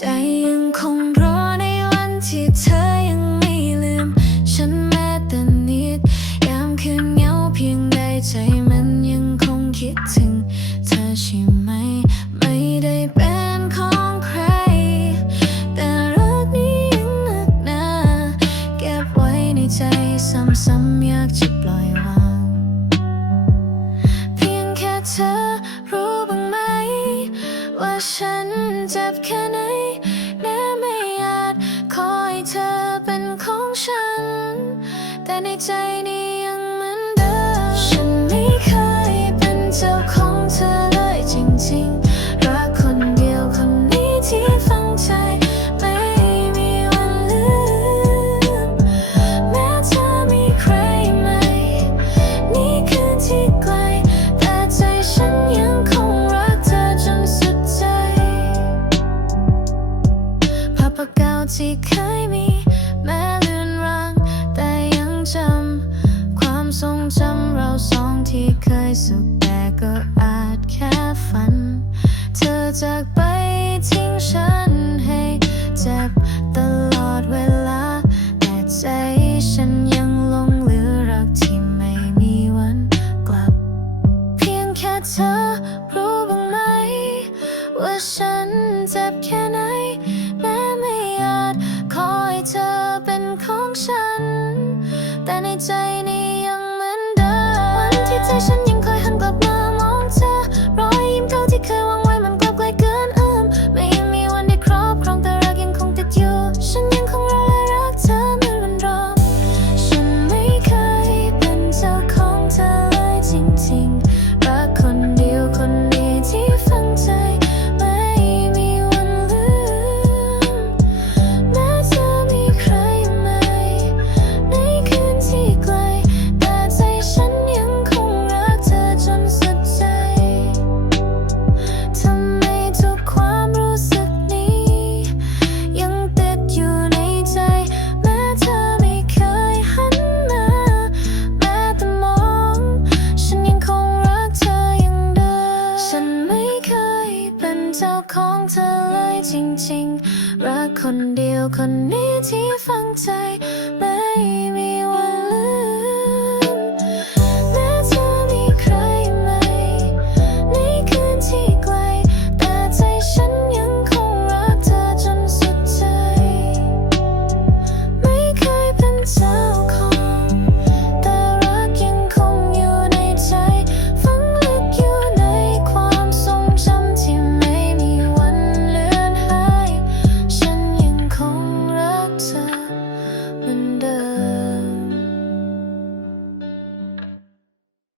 ใจยังคงรอในวันที่เธอยังไม่ลืม ฉันแม้แต่นิด ยามคืนเงาเพียงใดใจมันยังคงคิดถึง เธอใช่ไหม ไม่ได้เป็นของใคร แต่รักนี้ยังหนักหนาเก็บไว้ในใจซ้ำๆอยากจะปล่อยวาง เพียงแค่เธอ ฉันเจ็บแค่ไหนแม้ไม่อาจขอให้เธอเป็นของฉัน แต่ในใจนี้ยัง จากไปทิ้งฉันให้เจ็บตลอดเวลา แต่ใจฉันยังลงเหลือรักที่ไม่มีวันกลับ เพียงแค่เธอรู้บ้างไหม ว่าฉันเจ็บแค่ไหน แม้ไม่อาจขอให้เธอเป็นของฉัน แต่ในใจนี้ยังเหมือนเดิมวันที่ใจฉัน เจ้าของเธอเลยจริงๆ รักคนเดียวคนนี้ที่ฟังใจ ไม่มีวัน